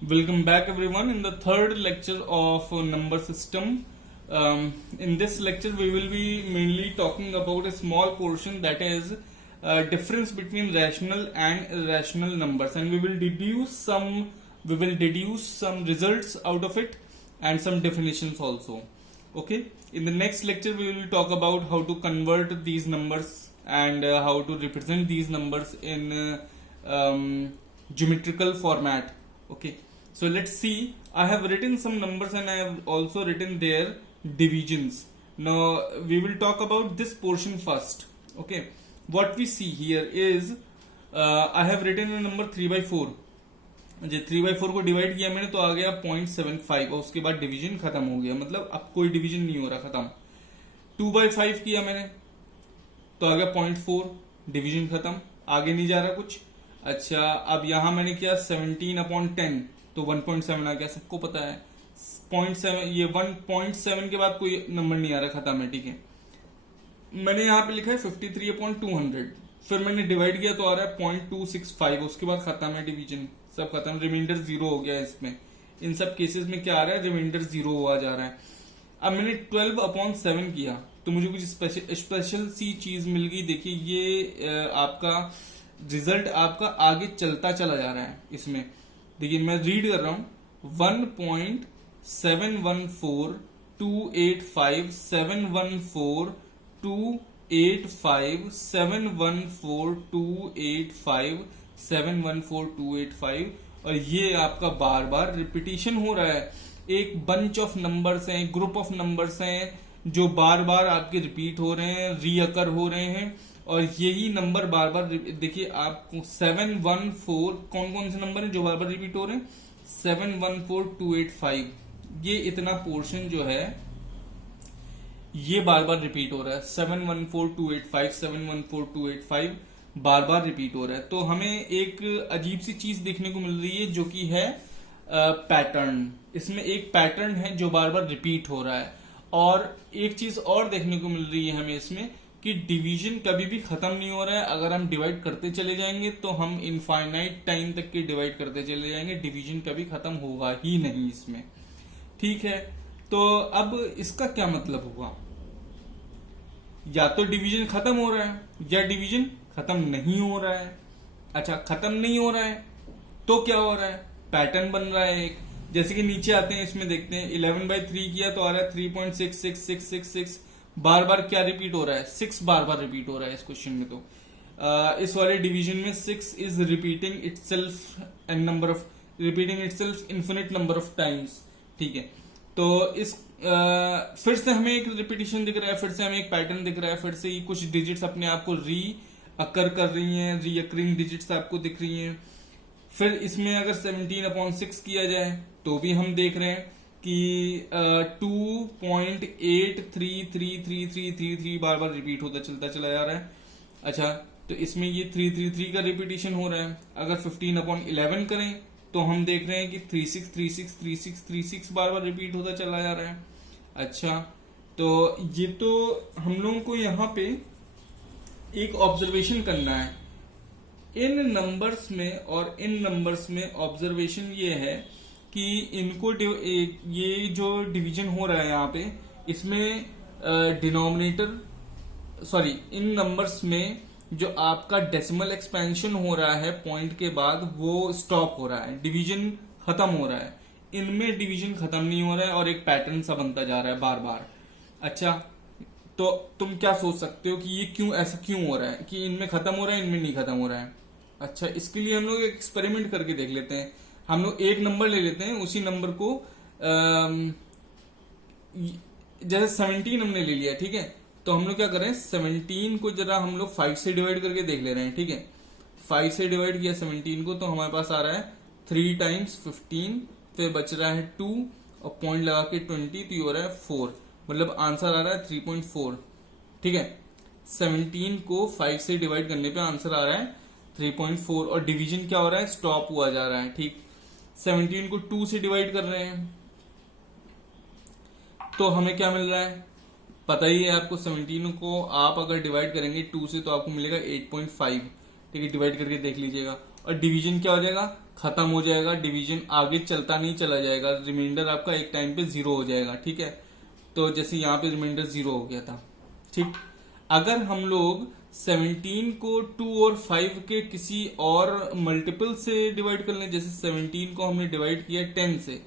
Welcome back everyone in the third lecture of number system. In this lecture we will be mainly talking about a small portion, that is difference between rational and irrational numbers, and we will deduce some results out of it and some definitions also. Okay, in the next lecture we will talk about how to convert these numbers and how to represent these numbers in geometrical format. Okay, so let's see. I have written some numbers and I have also written their divisions. Now we will talk about this portion first. Okay, what we see here is I have written a number 3/4. जो 3/4 को divide किया मैंने तो आ गया 0.75 और उसके बाद division खत्म हो गया, मतलब अब कोई डिवीजन नहीं हो रहा, खत्म। 2/5 किया मैंने तो आ गया 0.4, डिवीजन खत्म, आगे नहीं जा रहा कुछ। अच्छा, अब यहां मैंने किया 17/10 तो 1.7 आ गया, सबको पता है 0.7, ये 1.7 के बाद कोई नंबर नहीं आ रहा, खत्म है, ठीक है। मैंने यहाँ पे लिखा है 53/200, फिर मैंने डिवाइड किया तो आ रहा है 0.265, उसके बाद खत्म है, डिवीजन सब खत्म, रिमाइंडर 0 हो गया। इसमें इन सब केसेस में क्या आ रहा है, रिमाइंडर 0 हुआ जा रहा है। अब मैंने 12/7 किया तो मुझे कुछ स्पेशल सी चीज मिल गई। देखिए ये आपका रिजल्ट आपका आगे चलता चला जा रहा है। इसमें देखिए मैं रीड कर रहा हूं, 1.71428571428571428571428 और ये आपका बार बार रिपीटिशन हो रहा है। एक बंच ऑफ नंबर्स हैं, ग्रुप ऑफ नंबर्स हैं जो बार बार आपके रिपीट हो रहे हैं, रीअकर हो रहे हैं, और यही नंबर बार बार देखिए आपको 714, कौन कौन से नंबर हैं जो बार बार रिपीट हो रहे हैं, 714285, ये इतना पोर्शन जो है ये बार बार रिपीट हो रहा है। 714285 714285 बार बार रिपीट हो रहा है। तो हमें एक अजीब सी चीज देखने को मिल रही है जो कि है पैटर्न। इसमें एक पैटर्न है जो बार बार रिपीट हो रहा है, और एक चीज और देखने को मिल रही है हमें इसमें कि डिवीजन कभी भी खत्म नहीं हो रहा है। अगर हम डिवाइड करते चले जाएंगे तो हम इनफाइनाइट टाइम तक के डिवाइड करते चले जाएंगे, डिवीजन कभी खत्म होगा ही नहीं इसमें, ठीक है। तो अब इसका क्या मतलब हुआ, या तो डिवीजन खत्म हो रहा है या डिवीजन खत्म नहीं हो रहा है। अच्छा, खत्म नहीं हो रहा है तो क्या हो रहा है, पैटर्न बन रहा है एक। जैसे कि नीचे आते हैं, इसमें देखते हैं 11/3 किया तो आ रहा है 3.66666, बार बार क्या रिपीट हो रहा है, 6 बार बार रिपीट हो रहा है इस क्वेश्चन में। तो इस वाले डिवीजन में 6 is repeating itself an number of repeating itself infinite number of times, ठीक है। तो इस फिर से हमें एक रिपीटिशन दिख रहा है, फिर से हमें एक पैटर्न दिख रहा है, फिर से कुछ डिजिट्स अपने आप को री अकर कर रही हैं, रीअकरिंग डिजिट्स आपको दिख रही हैं। फिर इसमें अगर 17/6 किया जाए तो भी हम देख रहे हैं कि 2.833333 बार बार रिपीट होता चलता चला जा रहा है। अच्छा, तो इसमें ये 333 का रिपीटिशन हो रहा है। अगर 15/11 करें तो हम देख रहे हैं कि 36363636 बार बार रिपीट होता चला जा रहा है। अच्छा, तो ये तो हम लोगों को यहाँ पे एक ऑब्जर्वेशन करना है इन नंबर्स में, और इन नंबर्स में ऑब्जर्वेशन ये है कि इनको ये जो डिवीजन हो रहा है यहाँ पे, इसमें इन नंबर्स में जो आपका डेसिमल एक्सपेंशन हो रहा है पॉइंट के बाद, वो स्टॉप हो रहा है, डिवीजन खत्म हो रहा है। इनमें डिवीजन खत्म नहीं हो रहा है और एक पैटर्न सा बनता जा रहा है बार बार। अच्छा, तो तुम क्या सोच सकते हो कि ये क्यों ऐसा क्यों हो रहा है कि इनमें खत्म हो रहा है, इनमें नहीं खत्म हो रहा है। अच्छा, इसके लिए हम लोग एक एक्सपेरिमेंट करके देख लेते हैं। हम लोग एक नंबर ले लेते हैं, उसी नंबर को जैसे 17 हमने ले लिया, ठीक है। तो हम लोग क्या करें, 17 को जरा हम लोग 5 से डिवाइड करके देख ले रहे हैं, ठीक है। 5 से डिवाइड किया 17 को तो हमारे पास आ रहा है 3 × 15, फिर बच रहा है 2 और पॉइंट लगा के 20, तो ये हो रहा है 4, मतलब आंसर आ रहा है 3.4, ठीक है। 17 को 5 से डिवाइड करने पे आंसर आ रहा है 3.4 और डिवीजन क्या हो रहा है, स्टॉप हुआ जा रहा है, ठीक। 17 को 2 से डिवाइड कर रहे हैं तो हमें क्या मिल रहा है, पता ही है आपको। 17 को आप अगर डिवाइड करेंगे 2 से तो आपको मिलेगा 8.5, ठीक है, डिवाइड करके देख लीजिएगा। और डिवीजन क्या हो जाएगा, खत्म हो जाएगा, डिवीजन आगे चलता नहीं चला जाएगा, रिमाइंडर आपका एक टाइम पे 0 हो जाएगा। ठीक है, तो जैसे यहाँ पे रिमाइंडर 0 हो गया था। ठीक, अगर हम लोग 17 को 2 और 5 के किसी और मल्टीपल से डिवाइड कर लें, जैसे 17 को हमने डिवाइड किया 10 से,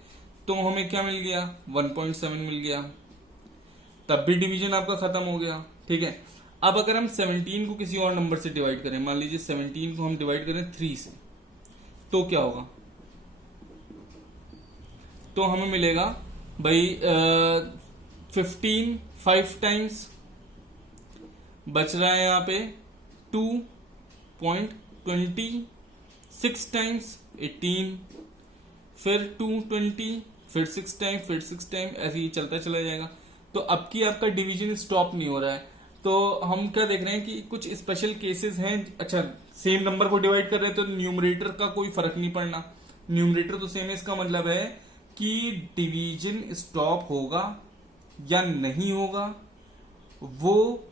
तो हमें क्या मिल गया, 1.7 मिल गया, तब भी डिवीजन आपका खत्म हो गया। ठीक है, अब अगर हम 17 को किसी और नंबर से डिवाइड करें, मान लीजिए 17 को हम डिवाइड करें 3 से, तो क्या होगा, तो हमें मिलेगा भाई 15 5 टाइम्स, बच रहा है यहाँ पे 2.26 टाइम्स 18, फिर 220, फिर 6 टाइम, फिर 6 टाइम, ऐसे ही चलता चला जाएगा। तो अब की आपका डिवीजन स्टॉप नहीं हो रहा है। तो हम क्या देख रहे हैं कि कुछ स्पेशल केसेस हैं। अच्छा, सेम नंबर को डिवाइड कर रहे हैं तो न्यूमरेटर का कोई फर्क नहीं पड़ना, न्यूमरेटर तो सेम है। इसका मतलब है कि डिवीजन स्टॉप होगा या नहीं होगा वो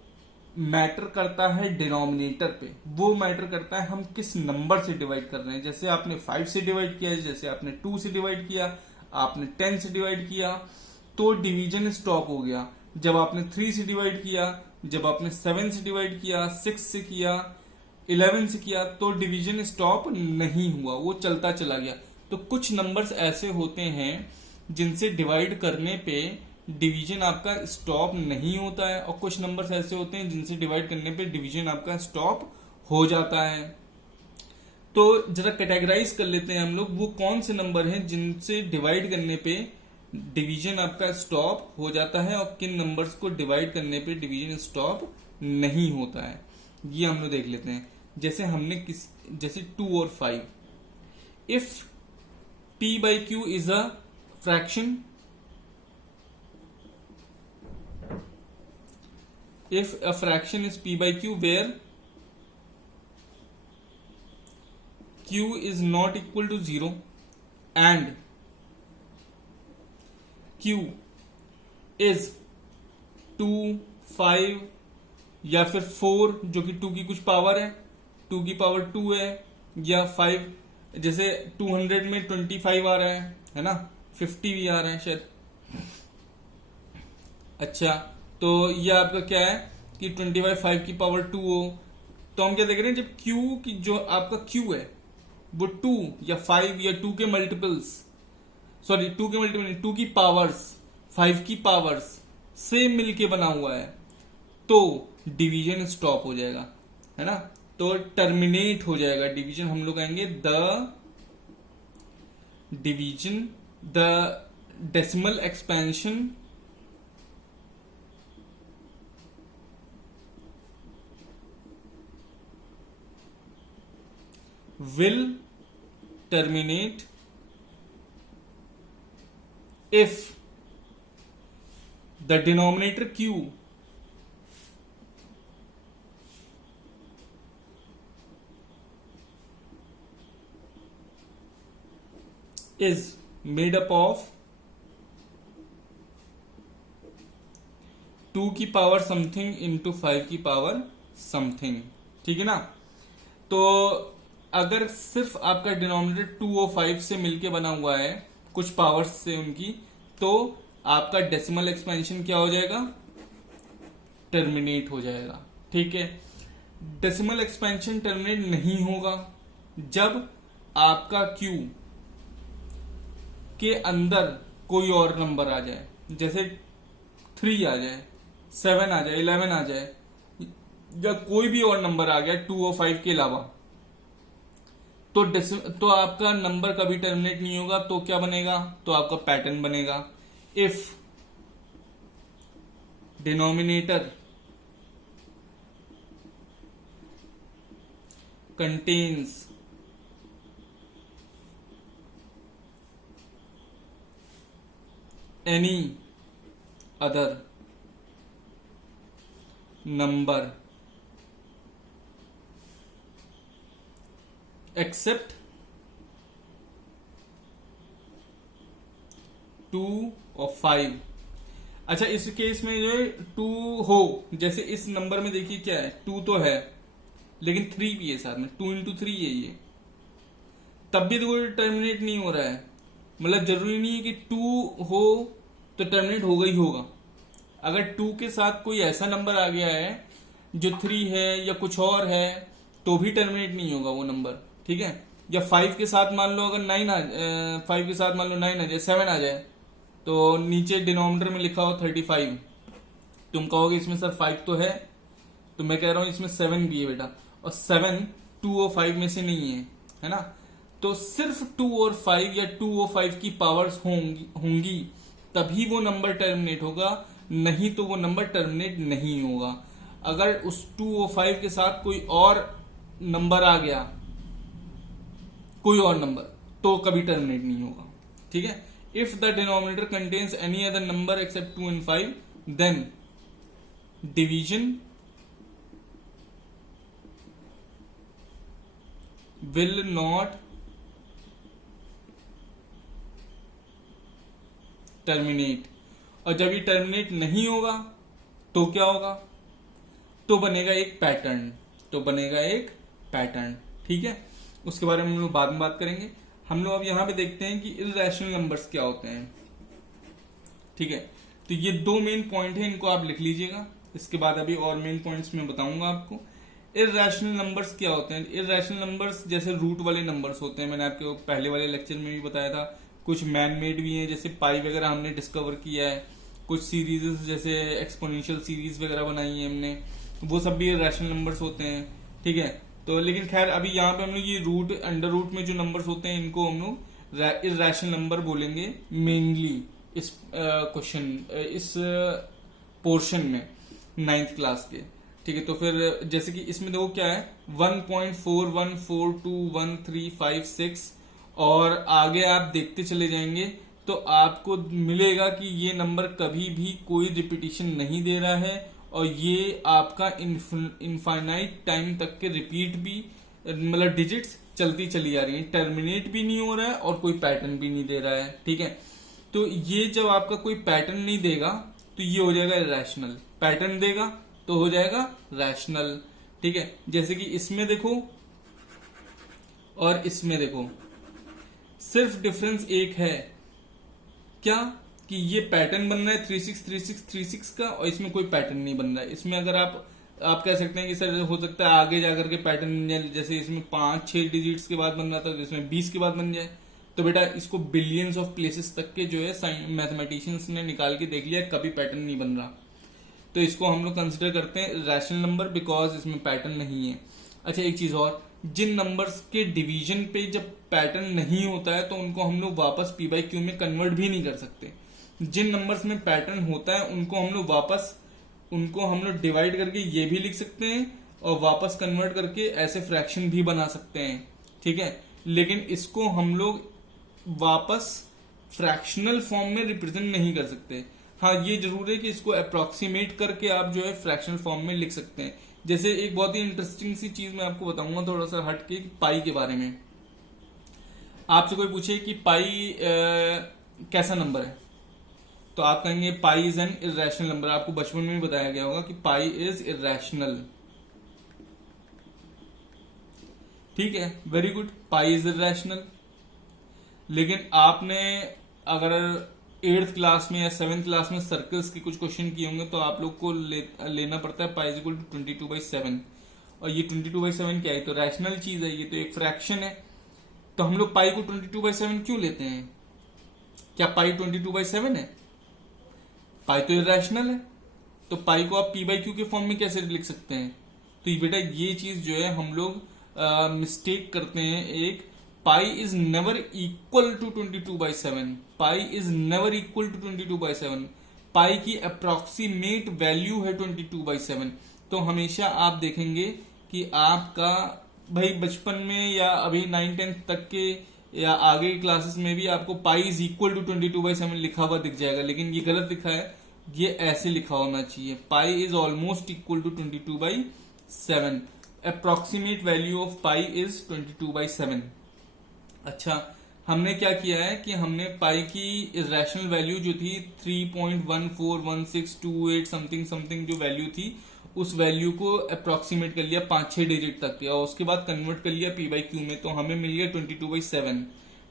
मैटर करता है डिनोमिनेटर पे, वो मैटर करता है हम किस नंबर से डिवाइड कर रहे हैं। जैसे आपने 5 से डिवाइड किया, जैसे आपने 2 से डिवाइड किया, आपने 10 से डिवाइड किया, तो डिवीजन स्टॉप हो गया। जब आपने 3 से डिवाइड किया, जब आपने 7 से डिवाइड किया, 6 से किया, 11 से किया, तो डिवीजन स्टॉप नहीं हुआ, वो चलता चला गया। तो कुछ नंबर्स ऐसे होते हैं जिनसे डिवाइड करने पे डिवीजन आपका स्टॉप नहीं होता है, और कुछ नंबर्स ऐसे होते हैं जिनसे डिवाइड करने पे डिवीजन आपका स्टॉप हो जाता है। तो जरा कैटेगराइज कर लेते हैं हम लोग, वो कौन से नंबर हैं जिनसे डिवाइड करने पे डिवीजन आपका स्टॉप हो जाता है और किन नंबर्स को डिवाइड करने पे डिवीजन स्टॉप नहीं होता है, ये हम लोग देख लेते हैं। जैसे हमने जैसे 2 और 5, if p by q is a fraction, if a fraction is p by q where q is not equal to 0 and q is 2, 5 या फिर 4, जो कि 2 की कुछ पावर है, 2 की पावर 2 है, या 5, जैसे 200 में 25 आ रहा है ना, 50 भी आ रहा है शायद। अच्छा, तो ये आपका क्या है कि 25 5 की पावर 2 हो, तो हम क्या देख रहे हैं, जब q की जो आपका q है वो 2 या 5 या 2 के मल्टीपल्स, सॉरी 2 के मल्टीपल, 2 की पावर्स, 5 की पावर्स से मिलके बना हुआ है, तो डिवीजन स्टॉप हो जाएगा, है ना, तो टर्मिनेट हो जाएगा डिवीजन। हम लोग आएंगे the division, the decimal expansion will terminate if the denominator q is made up of 2 की पावर समथिंग इंटू 5 की पावर समथिंग। ठीक है ना, तो अगर सिर्फ आपका डिनोमिनेटर 2 और 5 से मिलके बना हुआ है कुछ पावर्स से उनकी, तो आपका डेसिमल एक्सपेंशन क्या हो जाएगा, टर्मिनेट हो जाएगा। ठीक है, डेसिमल एक्सपेंशन टर्मिनेट नहीं होगा जब आपका Q के अंदर कोई और नंबर आ जाए, जैसे 3 आ जाए, 7 आ जाए, 11 आ जाए, या कोई भी और नंबर आ गया 2 और 5 के अलावा, तो आपका नंबर कभी टर्मिनेट नहीं होगा। तो क्या बनेगा, तो आपका पैटर्न बनेगा, if denominator contains any other number except 2 और 5। अच्छा, इस केस में जो है 2 हो, जैसे इस नंबर में देखिए क्या है, 2 तो है लेकिन 3 भी है साथ में, 2 into 3 है ये, तब भी तो टर्मिनेट नहीं हो रहा है। मतलब जरूरी नहीं है कि 2 हो तो टर्मिनेट होगा ही होगा। अगर 2 के साथ कोई ऐसा नंबर आ गया है जो 3 है या कुछ और है तो भी टर्मिनेट नहीं होगा वो नंबर, ठीक है। या 5 के साथ मान लो अगर 5 के साथ मान लो 9 आ जाए, 7 आ जाए, तो नीचे डिनोमिनेटर में लिखा हो 35, तुम कहोगे इसमें सर 5 तो है, तो मैं कह रहा हूं इसमें 7 भी है बेटा, और 7 2 और 5 में से नहीं है ना। तो सिर्फ 2 और 5 या 2 और 5 की पावर्स होंगी तभी वो नंबर टर्मिनेट होगा, नहीं तो वो नंबर टर्मिनेट नहीं होगा। अगर उस 2 और 5 के साथ कोई और नंबर आ गया, कोई और नंबर, तो कभी टर्मिनेट नहीं होगा, ठीक है। If the denominator contains any other number except 2 and 5 then division will not terminate. और जब ये टर्मिनेट नहीं होगा तो क्या होगा, तो बनेगा एक पैटर्न, ठीक है। उसके बारे में हम लोग बाद में बात करेंगे। हम लोग अब यहां पे देखते हैं कि इर्रेशनल नंबर्स क्या होते हैं, ठीक है। तो ये 2 मेन पॉइंट है, इनको आप लिख लीजिएगा। इसके बाद अभी और मेन पॉइंट्स में बताऊंगा आपको। इर्रेशनल नंबर्स क्या होते हैं। इर्रेशनल नंबर्स जैसे रूट वाले नंबर्स होते हैं, मैंने आपको पहले वाले लेक्चर में भी बताया था। कुछ मैन मेड भी हैं, जैसे पाई वगैरह हमने डिस्कवर किया है। कुछ सीरीज जैसे एक्सपोनेंशियल सीरीज वगैरह बनाई है हमने, वो सब भी इर्रेशनल नंबर्स होते हैं, ठीक है। तो लेकिन खैर अभी यहाँ पे हम लोग ये रूट अंडर रूट में जो नंबर्स होते हैं इनको हम लोग इर्रेशनल नंबर बोलेंगे मेनली इस क्वेश्चन इस पोर्शन में 9th क्लास के, ठीक है। तो फिर जैसे कि इसमें देखो क्या है 1.41421356 और आगे आप देखते चले जाएंगे तो आपको मिलेगा कि ये नंबर कभी भी कोई रिपीटिशन नहीं दे रहा है और ये आपका इनफाइनाइट टाइम तक के रिपीट भी, मतलब डिजिट्स चलती चली जा रही है, टर्मिनेट भी नहीं हो रहा है और कोई पैटर्न भी नहीं दे रहा है, ठीक है। तो ये जब आपका कोई पैटर्न नहीं देगा तो ये हो जाएगा इरेशनल, पैटर्न देगा तो हो जाएगा रैशनल, ठीक है। जैसे कि इसमें देखो और इसमें देखो, सिर्फ डिफरेंस एक है, क्या कि ये पैटर्न बन रहा है 363636 का और इसमें कोई पैटर्न नहीं बन रहा है। इसमें अगर आप कह सकते हैं कि सर हो सकता है आगे जाकर के पैटर्न बन जाए, जैसे इसमें 5-6 डिजिट्स के बाद बन रहा था तो इसमें 20 के बाद बन जाए, तो बेटा इसको बिलियंस ऑफ प्लेसेस तक के जो है मैथमेटिशियंस ने निकाल के देख लिया, कभी पैटर्न नहीं बन रहा। तो इसको हम लोग कंसिडर करते हैं रैशनल नंबर बिकॉज इसमें पैटर्न नहीं है। अच्छा एक चीज और, जिन नंबर्स के डिवीजन पे जब पैटर्न नहीं होता है तो उनको हम लोग वापस पी बाई क्यू में कन्वर्ट भी नहीं कर सकते। जिन नंबर्स में पैटर्न होता है उनको हम लोग डिवाइड करके ये भी लिख सकते हैं और वापस कन्वर्ट करके ऐसे फ्रैक्शन भी बना सकते हैं, ठीक है। लेकिन इसको हम लोग वापस फ्रैक्शनल फॉर्म में रिप्रेजेंट नहीं कर सकते। हाँ ये जरूर है कि इसको अप्रोक्सीमेट करके आप जो है फ्रैक्शनल फॉर्म में लिख सकते हैं। जैसे एक बहुत ही इंटरेस्टिंग सी चीज मैं आपको बताऊंगा थोड़ा सा हट के, पाई के बारे में। आपसे कोई पूछे कि पाई कैसा नंबर है तो आप कहेंगे pi is an irrational number. आपको बचपन में भी बताया गया होगा कि पाई इज इर्रेशनल, ठीक है, very good, pi is irrational. लेकिन आपने अगर 8th क्लास में या 7th क्लास में सर्कल्स के कुछ क्वेश्चन किए होंगे तो आप लोग को लेना पड़ता है पाई इज इक्वल टू 22/7, और ये 22/7 क्या है, तो रैशनल चीज है, ये तो एक फ्रैक्शन है। तो हम लोग पाई को 22/7 क्यों लेते हैं, क्या पाई 22/7 है, पाई तो इरेशनल है, तो पाई को आप पी बाई क्यू के फॉर्म में कैसे लिख सकते हैं। तो ये बेटा ये चीज जो है हम लोग मिस्टेक करते हैं। एक pi is never equal to 22/7, pi is never equal to 22/7, pi की अप्रोक्सीमेट वैल्यू है 22/7। तो हमेशा आप देखेंगे कि आपका भाई बचपन में या अभी 9-10 तक के या आगे की क्लासेस में भी आपको पाई इज इक्वल टू 22/7 लिखा हुआ दिख जाएगा, लेकिन ये गलत लिखा है, ये ऐसे लिखा होना चाहिए, pi is almost equal to 22/7, approximate value of pi is 22/7। अच्छा हमने क्या किया है कि हमने पाई की इरेशनल वैल्यू जो थी 3.141628 समथिंग समथिंग जो वैल्यू थी उस वैल्यू को अप्रोक्सीमेट कर लिया 5-6 डिजिट तक और उसके बाद कन्वर्ट कर लिया p/q में, तो हमें मिल गया 22/7।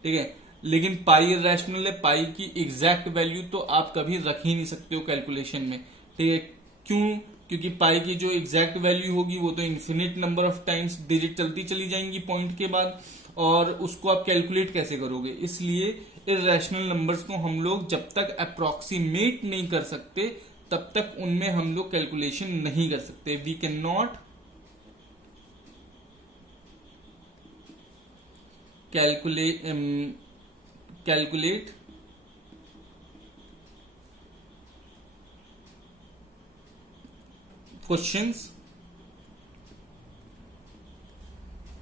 ठीक है, लेकिन पाई इरेशनल है, पाई की एग्जैक्ट वैल्यू तो आप कभी रख ही नहीं सकते हो कैलकुलेशन में। ठीक है, क्यों? क्योंकि पाई की जो एग्जैक्ट वैल्यू होगी वो तो infinite number of times digit चलती चली जाएंगी पॉइंट के बाद, और उसको आप कैलकुलेट कैसे करोगे। इसलिए इरेशनल नंबर्स को हम लोग जब तक अप्रोक्सीमेट नहीं कर सकते तब तक उनमें हम लोग कैलकुलेशन नहीं कर सकते। We can not calculate questions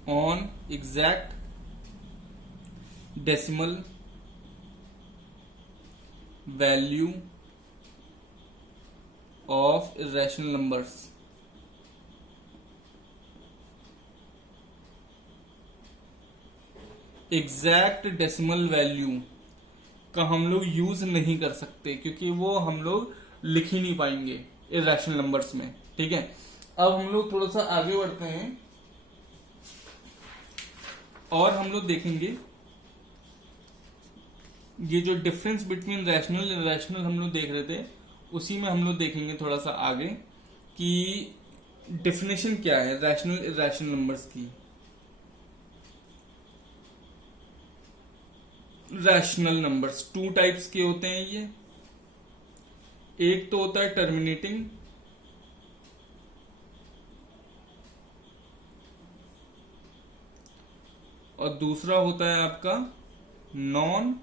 on exact decimal value of irrational numbers। Exact decimal value का हम लोग यूज नहीं कर सकते क्योंकि वो हम लोग लिख ही नहीं पाएंगे इरेशनल नंबर्स में। ठीक है, अब हम लोग थोड़ा सा आगे बढ़ते हैं और हम लोग देखेंगे ये जो डिफरेंस बिटवीन रैशनल इरेशनल हम लोग देख रहे थे, उसी में हम लोग देखेंगे थोड़ा सा आगे कि डेफिनेशन क्या है रैशनल इरेशनल नंबर्स की। रैशनल नंबर्स 2 टाइप्स के होते हैं ये। एक तो होता है टर्मिनेटिंग, और दूसरा होता है आपका नॉन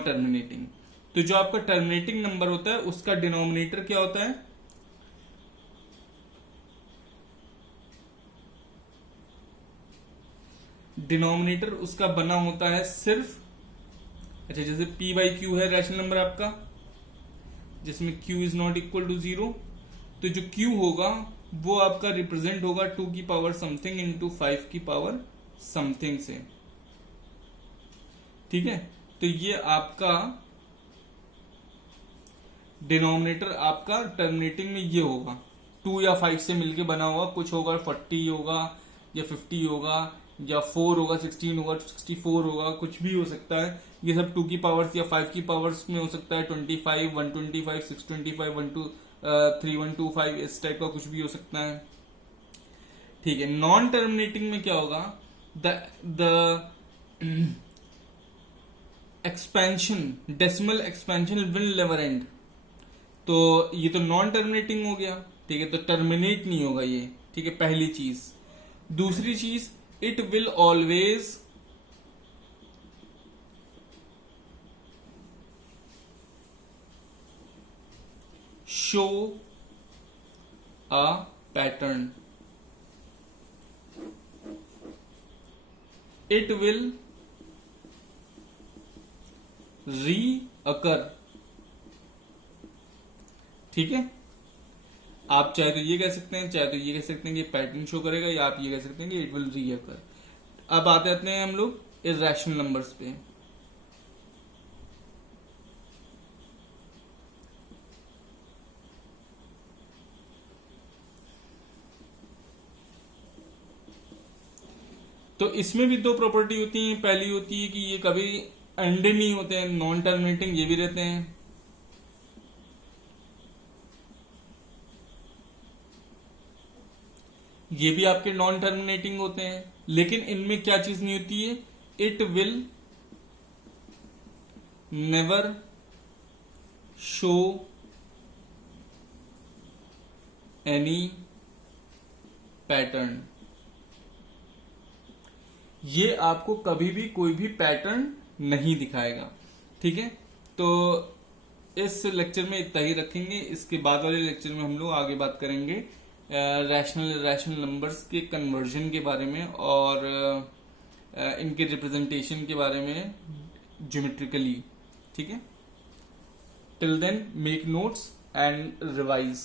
टर्मिनेटिंग। तो जो आपका टर्मिनेटिंग नंबर होता है उसका डिनोमिनेटर क्या होता है? डिनोमिनेटर उसका बना होता है सिर्फ, अच्छा जैसे p/q है रैशनल नंबर आपका, जिसमें q is not equal to 0, तो जो q होगा वो आपका रिप्रेजेंट होगा 2 की पावर समथिंग इंटू 5 की पावर समथिंग से। ठीक है, तो ये आपका डिनोमिनेटर आपका टर्मिनेटिंग में ये होगा 2 या 5 से मिलके बना हुआ, कुछ होगा 40 होगा या 50 होगा या 4 होगा, 16 होगा, 64 होगा, कुछ भी हो सकता है। ये सब 2 की पावर्स या 5 की पावर्स में हो सकता है, 25, 125, 625, 3125, इस टाइप का कुछ भी हो सकता है। ठीक है, नॉन टर्मिनेटिंग में क्या होगा? The expansion, decimal expansion will never and. तो ये तो नॉन टर्मिनेटिंग हो गया। ठीक है, तो टर्मिनेट नहीं होगा ये। ठीक है, पहली चीज। दूसरी चीज, it will always show a pattern. It will recur. ठीक है, आप चाहे तो ये कह सकते हैं, चाहे तो ये कह सकते हैं कि पैटर्न शो करेगा, या आप ये कह सकते हैं कि इट विल रीअकर। अब आते हैं हम लोग इरेशनल नंबर्स पे। तो इसमें भी 2 प्रॉपर्टी होती है। पहली होती है कि ये कभी एंडेड नहीं होते हैं, नॉन टर्मिनेटिंग ये भी रहते हैं। ये भी आपके नॉन टर्मिनेटिंग होते हैं, लेकिन इनमें क्या चीज नहीं होती है? It will never show any pattern. ये आपको कभी भी कोई भी पैटर्न नहीं दिखाएगा। ठीक है, तो इस लेक्चर में इतना ही रखेंगे। इसके बाद वाले लेक्चर में हम लोग आगे बात करेंगे रैशनल नंबर्स के कन्वर्जन के बारे में और इनके रिप्रेजेंटेशन के बारे में ज्योमेट्रिकली। ठीक है, till then make notes and revise.